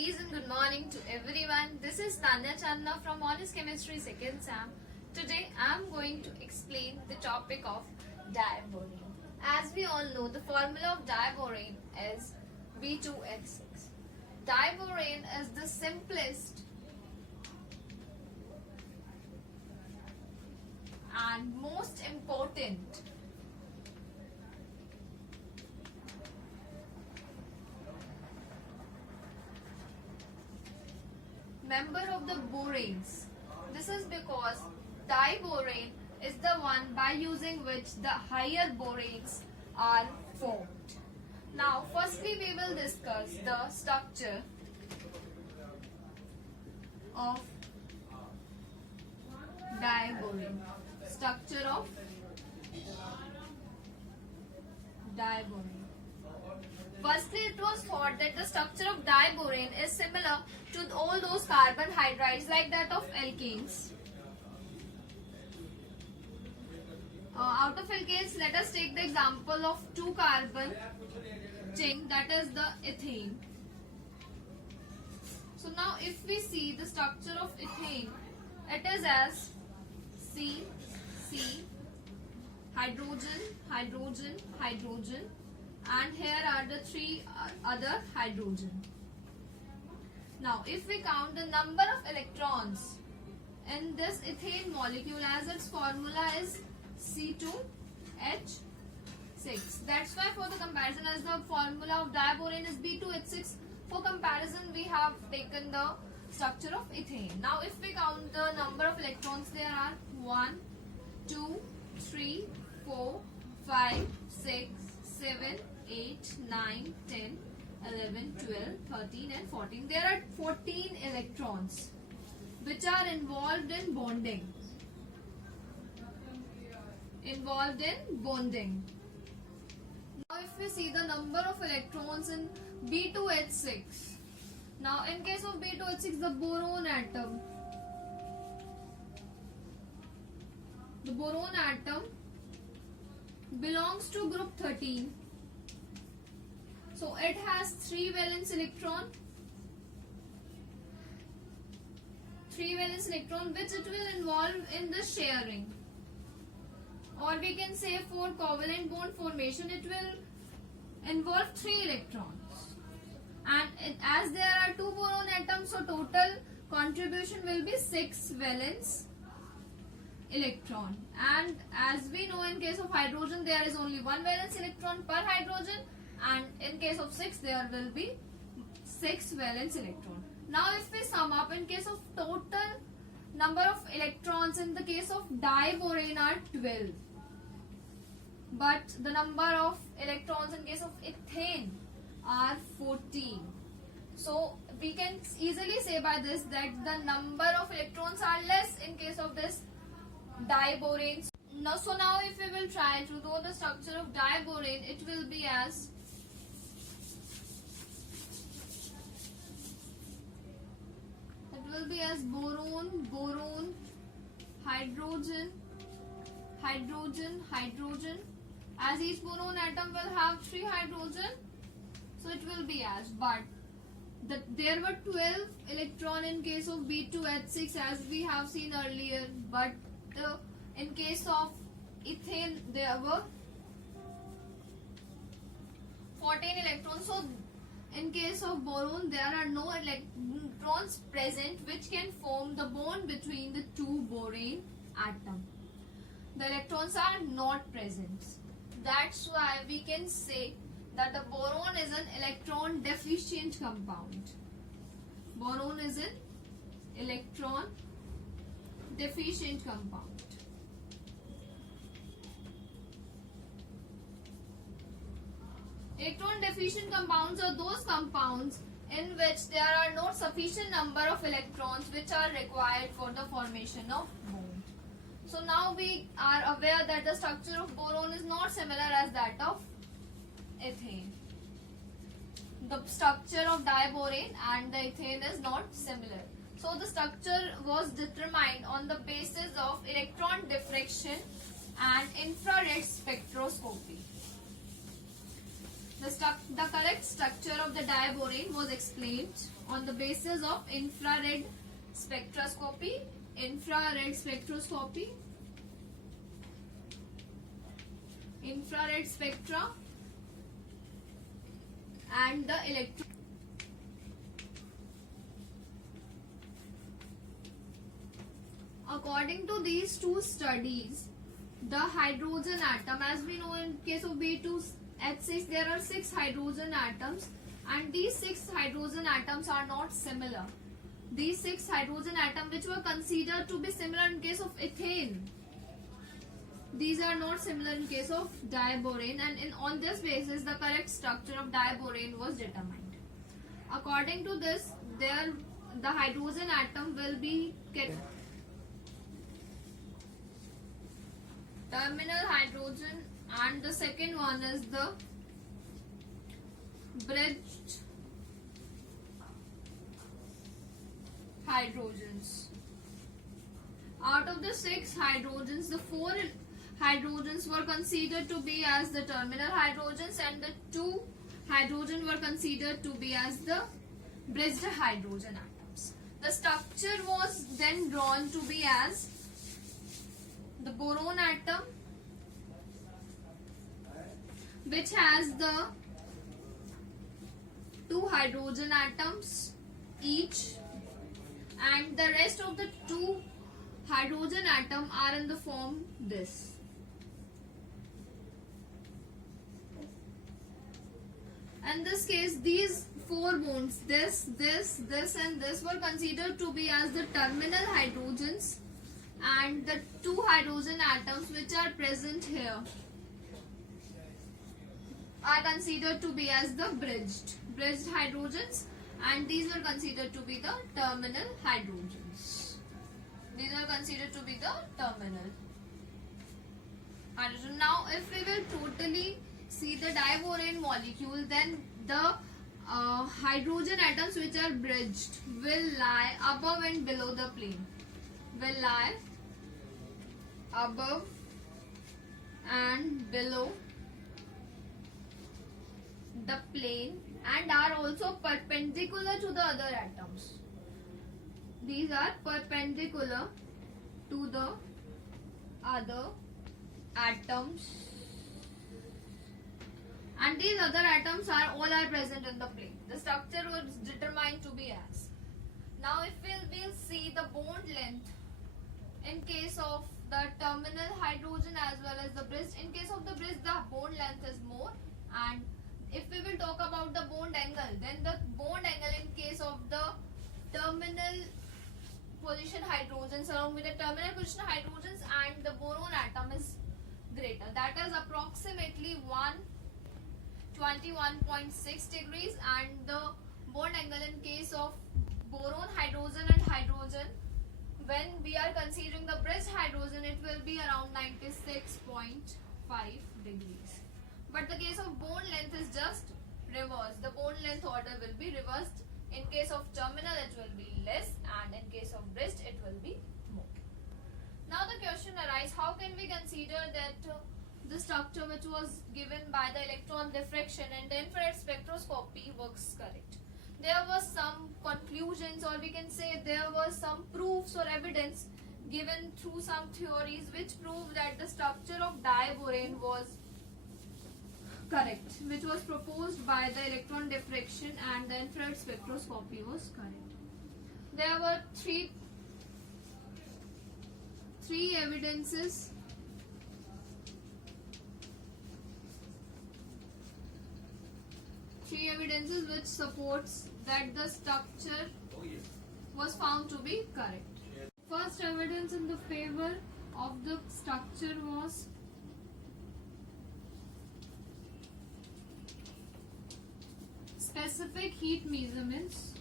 peace and good morning to everyone. This is Tanya Chandna from Honest Chemistry 2nd Sam. Today I am going to explain the topic of diborane. As we all know, the formula of diborane is B2H6. Diborane is the simplest and most important member of the boranes. This is because diborane is the one by using which the higher boranes are formed. Now, firstly we will discuss the structure of diborane. Structure of diborane. Firstly, it was thought that the structure of diborane is similar to all those carbon hydrides like that of alkanes. Out of alkanes, let us take the example of 2 carbon chain, that is the ethane. So now if we see the structure of ethane, it is as C, C, hydrogen, hydrogen, hydrogen, and here are the 3 other hydrogen. Now if we count the number of electrons in this ethane molecule, as its formula is C2H6. That's why for the comparison, as the formula of diborane is B2H6, for comparison we have taken the structure of ethane. Now if we count the number of electrons, there are 1, 2, 3, 4, 5, 6, 7, 8, 9, 10, 11, 12, 13 and 14. There are 14 electrons which are involved in bonding. Now if we see the number of electrons in B2H6. Now in case of B2H6, the boron atom belongs to group 13. So it has 3 valence electron which it will involve in the sharing, or we can say for covalent bond formation it will involve 3 electrons, and as there are 2 boron atoms, so total contribution will be 6 valence electron. And as we know, in case of hydrogen there is only 1 valence electron per hydrogen, and in case of 6 there will be 6 valence electron. Now if we sum up, in case of total number of electrons in the case of diborane are 12, but the number of electrons in case of ethane are 14. So we can easily say by this that the number of electrons are less in case of this diborane. So now if we will try to know the structure of diborane, it will be as boron, boron, hydrogen, hydrogen, hydrogen. As each boron atom will have 3 hydrogen, so it will be as, but there were 12 electron in case of B2H6 as we have seen earlier, but in case of ethane there were 14 electrons. So in case of boron there are no electrons present which can form the bond between the 2 boron atoms. The electrons are not present. That's why we can say that the boron is an electron deficient compound. Boron is an electron deficient compound. Electron deficient compounds are those compounds in which there are not sufficient number of electrons which are required for the formation of bond. So now we are aware that the structure of boron is not similar as that of ethane. The structure of diborane and the ethane is not similar. So the structure was determined on the basis of electron diffraction and infrared spectroscopy. The correct structure of the diborane was explained on the basis of infrared spectroscopy, infrared spectroscopy, infrared spectra, and the electron. According to these two studies, the hydrogen atom, as we know in case of B2H6, there are 6 hydrogen atoms, and these 6 hydrogen atoms are not similar. These 6 hydrogen atoms which were considered to be similar in case of ethane, these are not similar in case of diborane, and on this basis the correct structure of diborane was determined. According to this, the hydrogen atom will be terminal hydrogen, and the second one is the bridged hydrogens. Out of the 6 hydrogens, the 4 hydrogens were considered to be as the terminal hydrogens, and the 2 hydrogen were considered to be as the bridged hydrogen atoms. The structure was then drawn to be as the boron atom, which has the 2 hydrogen atoms each, and the rest of the 2 hydrogen atom are in the form this. In this case, these 4 bonds, this, and this were considered to be as the terminal hydrogens, and the 2 hydrogen atoms which are present here are considered to be as the bridged hydrogens, and these are considered to be the terminal hydrogens. These are considered to be the terminal hydrogen. Now, if we will totally see the diborane molecule, then the hydrogen atoms which are bridged will lie above and below the plane. Will lie above and below the plane, and are also perpendicular to the other atoms. These are perpendicular to the other atoms, and these other atoms all are present in the plane. The structure was determined to be as. Now, if we'll see the bond length in case of the terminal hydrogen as well as the bridge. In case of the bridge, the bond length is more, and if we will talk about the bond angle, then the bond angle in case of the terminal position hydrogens along with the terminal position hydrogens and the boron atom is greater. That is approximately 121.6 degrees, and the bond angle in case of boron, hydrogen and hydrogen, when we are considering the bridge hydrogen, it will be around 96.5 degrees. But the case of bond length is just reversed. The bond length order will be reversed. In case of terminal, it will be less, and in case of bridge, it will be more. Now the question arises, how can we consider that the structure which was given by the electron diffraction and the infrared spectroscopy works correct? There were some conclusions, or we can say there were some proofs or evidence given through some theories which proved that the structure of diborane was correct, which was proposed by the electron diffraction and the infrared spectroscopy was correct. There were three evidences. Three evidences which supports that the structure was found to be correct. First evidence in the favor of the structure was specific heat measurements.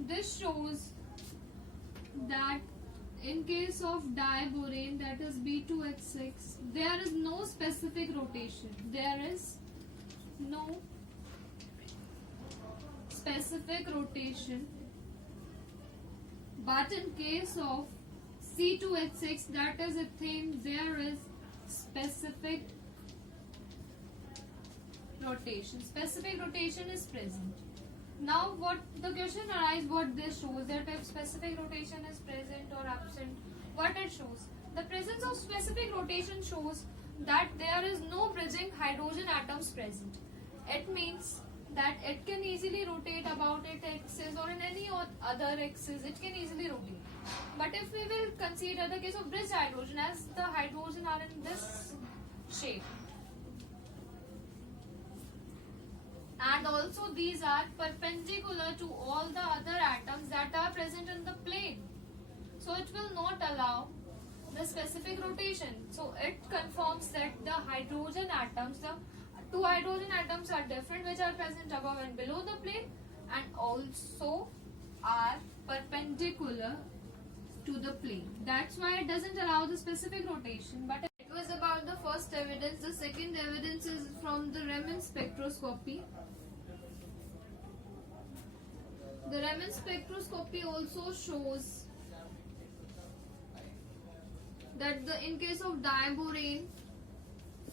This shows that in case of diborane, that is B2H6, there is no specific rotation. There is no specific rotation. But in case of C2H6, that is ethane, there is specific rotation. Specific rotation is present. Now what the question arises, what this shows, that if specific rotation is present or absent, what it shows? The presence of specific rotation shows that there is no bridging hydrogen atoms present. It means that it can easily rotate about its axis or in any other axis, it can easily rotate. But if we will consider the case of bridged hydrogen, as the hydrogen are in this shape, and also these are perpendicular to all the other atoms that are present in the plane, so it will not allow the specific rotation. So it confirms that the hydrogen atoms, the two hydrogen atoms are different, which are present above and below the plane, and also are perpendicular to the plane. That's why it doesn't allow the specific rotation. But it was about the first evidence. The second evidence is from the Raman spectroscopy. The Raman spectroscopy also shows that in case of diborane,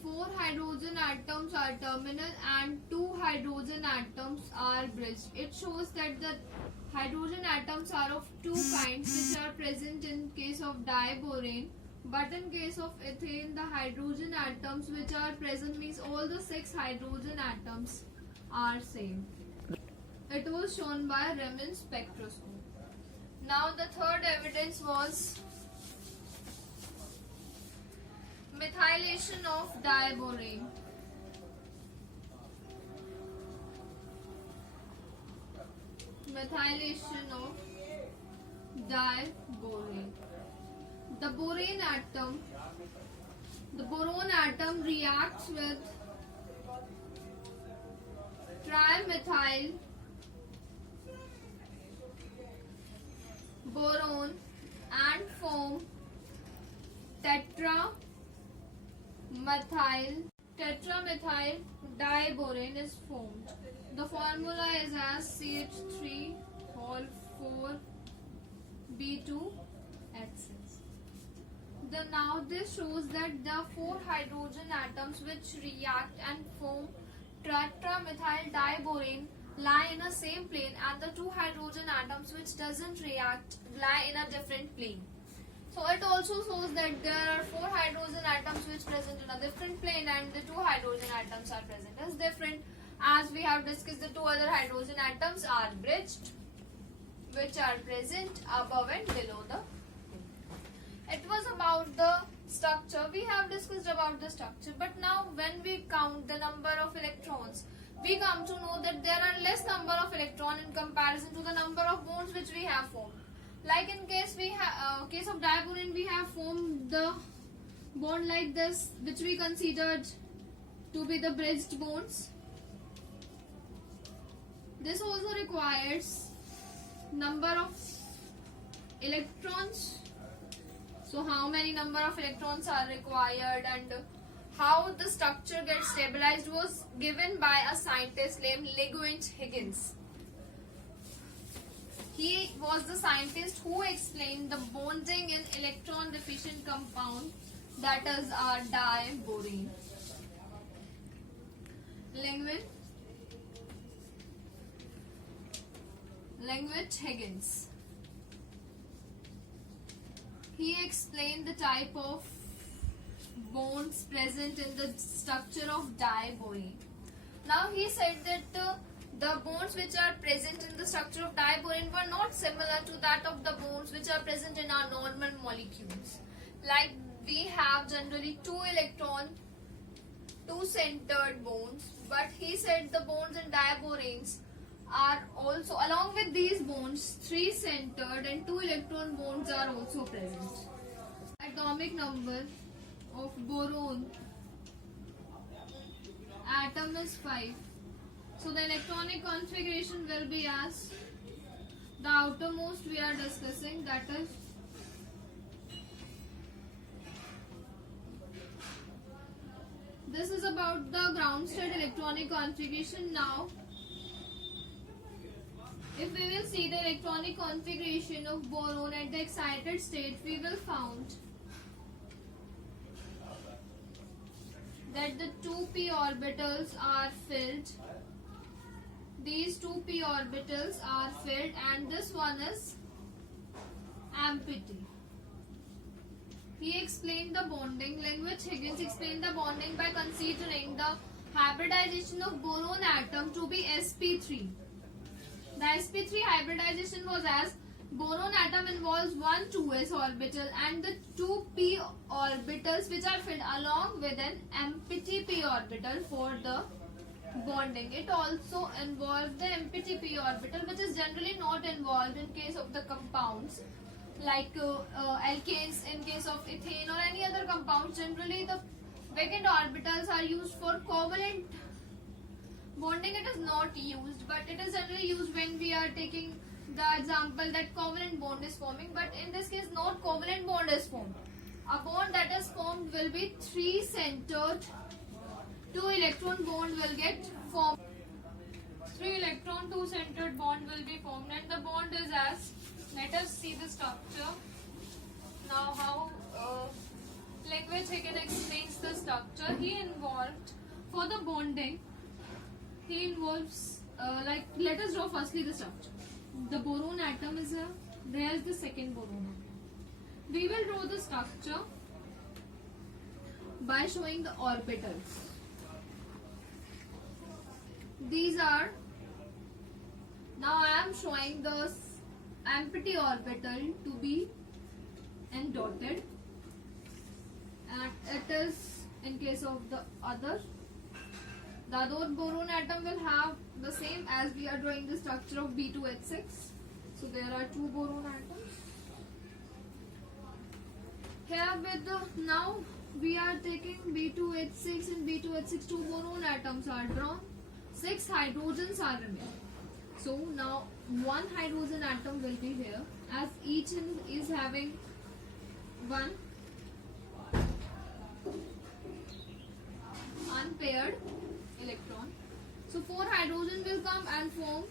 4 hydrogen atoms are terminal and 2 hydrogen atoms are bridged. It shows that the hydrogen atoms are of two kinds which are present in case of diborane, but in case of ethane, the hydrogen atoms which are present means all the 6 hydrogen atoms are same. It was shown by Raman spectroscopy. Now the third evidence was methylation of diborane. Methylation of diborane. The boron atom reacts with trimethyl boron and form tetramethyl diborane is formed. The formula is as CH3 whole 4 B2Hs. Now this shows that the 4 hydrogen atoms which react and form tetramethyl diborane lie in a same plane, and the 2 hydrogen atoms which doesn't react lie in a different plane. So it also shows that there are 4 hydrogen atoms which present in a different plane, and the 2 hydrogen atoms are present as different. As we have discussed, the 2 other hydrogen atoms are bridged, which are present above and below the. It was about the structure. We have discussed about the structure, but now when we count the number of electrons, we come to know that there are less number of electrons in comparison to the number of bonds which we have formed. Like in case of diborane, we have formed the bond like this, which we considered to be the bridged bonds. This also requires number of electrons. So how many number of electrons are required and how the structure gets stabilized was given by a scientist named LeGuint Higgins. He was the scientist who explained the bonding in electron deficient compound, that is our diborane. LeGuint Higgins. He explained the type of bonds present in the structure of diborane. Now he said that the bonds which are present in the structure of diborane were not similar to that of the bonds which are present in our normal molecules. Like we have generally 2 centered bonds, but he said the bonds in diboranes are also, along with these bonds, 3 centered and 2 electron bonds are also present. Atomic number of boron atom is 5. So the electronic configuration will be as the outermost we are discussing, that is this is about the ground state electronic configuration. Now if we will see the electronic configuration of boron at the excited state, we will found that the two p orbitals are filled. These two p orbitals are filled and this one is empty. He explained the bonding. Lagrange-Higgins explained the bonding by considering the hybridization of boron atom to be sp3. The sp3 hybridization was as boron atom involves one 2s orbital and the two p orbitals which are filled along with an empty p orbital for the bonding. It also involves the empty p orbital, which is generally not involved in case of the compounds like alkanes. In case of ethane or any other compounds, generally the vacant orbitals are used for covalent bonding. It is not used, but it is generally used when we are taking the example that covalent bond is forming, but in this case not covalent bond is formed. A bond that is formed will be 3-centered. 2-electron bond will get formed. 3-electron 2-centered bond will be formed, and the bond is as, let us see the structure. Now how Lagrange-Higgins explains the structure. He involved, for the bonding, he involves, let us draw firstly the structure. The boron atom is here. There is the second boron atom. We will draw the structure by showing the orbitals. These are, now I am showing the empty orbital to be dotted, and it is in case of the other boron atom will have the same as we are drawing the structure of B2H6. So there are two boron atoms. Here with the, now we are taking B2H6 and B2H6, two boron atoms are drawn. 6 hydrogens are remaining. So now one hydrogen atom will be here, as each is having one unpaired electron. So 4 hydrogen will come and form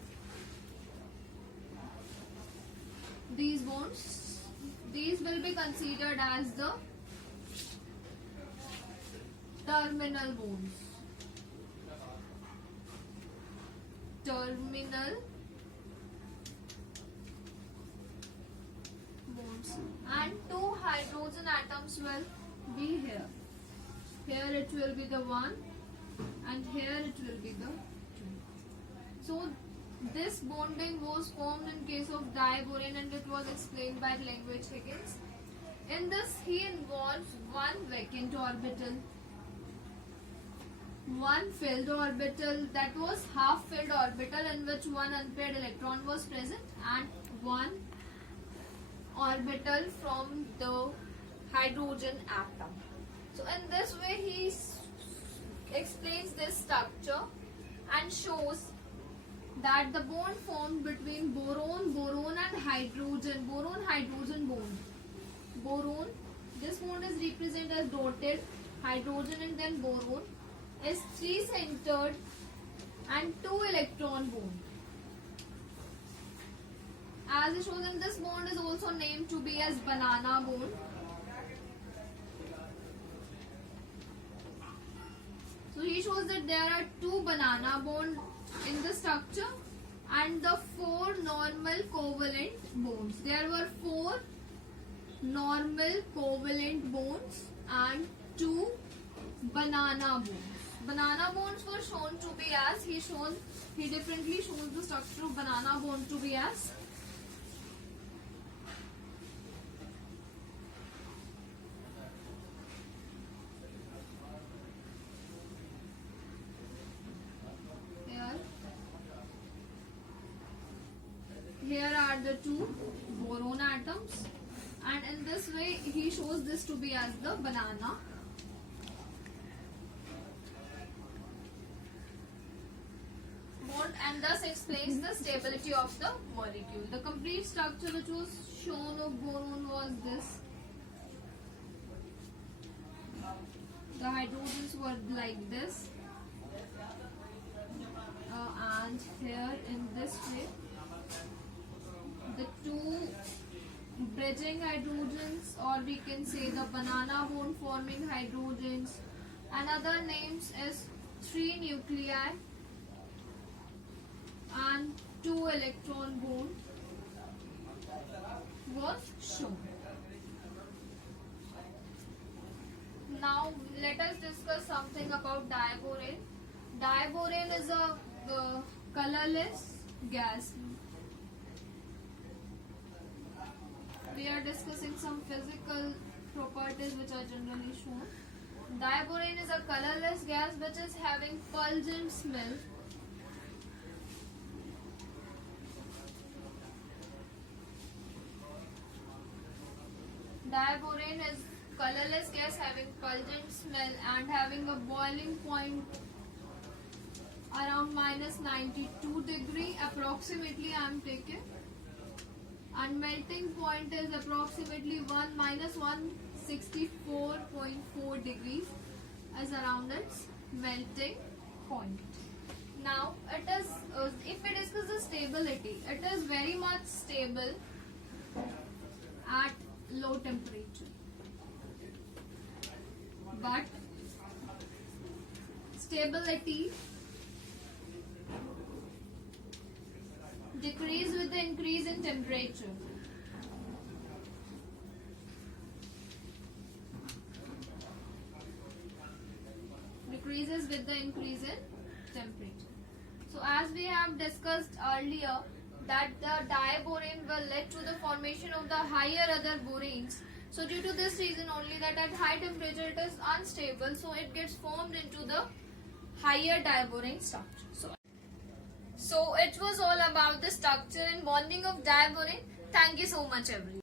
these bonds. These will be considered as the terminal bonds. Terminal bonds. And 2 hydrogen atoms will be here. Here it will be the 1 and here it will be the 2. So this bonding was formed in case of diborane, and it was explained by Lagrange-Higgins. In this he involves one vacant orbital, one filled orbital, that was half filled orbital in which one unpaired electron was present, and one orbital from the hydrogen atom. So in this way he explains this structure and shows that the bond formed between boron and hydrogen, boron-hydrogen bond. Boron, this bond is represented as dotted, hydrogen and then boron, is 3-centered and 2-electron bond. As it shows in this bond is also named to be as banana bond. So he shows that there are 2 banana bonds in the structure and the 4 normal covalent bonds. There were 4 normal covalent bonds and 2 banana bonds. Banana bonds were shown to be as, he differently shows the structure of banana bond to be as here are the 2 boron atoms, and in this way he shows this to be as the banana. Bond, and thus explains the stability of the molecule. The complete structure which was shown of boron was this. The hydrogens were like this, and here in this way the 2 bridging hydrogens, or we can say the banana bond forming hydrogens, Another names is 3 nuclei and 2 electron bond was shown. Now let us discuss something about diborane. Diborane is a colorless gas. We are discussing some physical properties which are generally shown. Diborane is a colorless gas which is having pungent smell. Diborane is colorless gas having pungent smell and having a boiling point around -92 degree approximately I am taking, and melting point is approximately -164.4 degrees as around its melting point. Now it is if we discuss the stability, it is very much stable at low temperature, but stability decrease with the increase in temperature. Decreases with the increase in temperature. So as we have discussed earlier that the diborane will lead to the formation of the higher other boranes. So due to this reason only that at high temperature it is unstable, so it gets formed into the higher diborane structure. So it was all about the structure and bonding of diborane. Thank you so much everyone.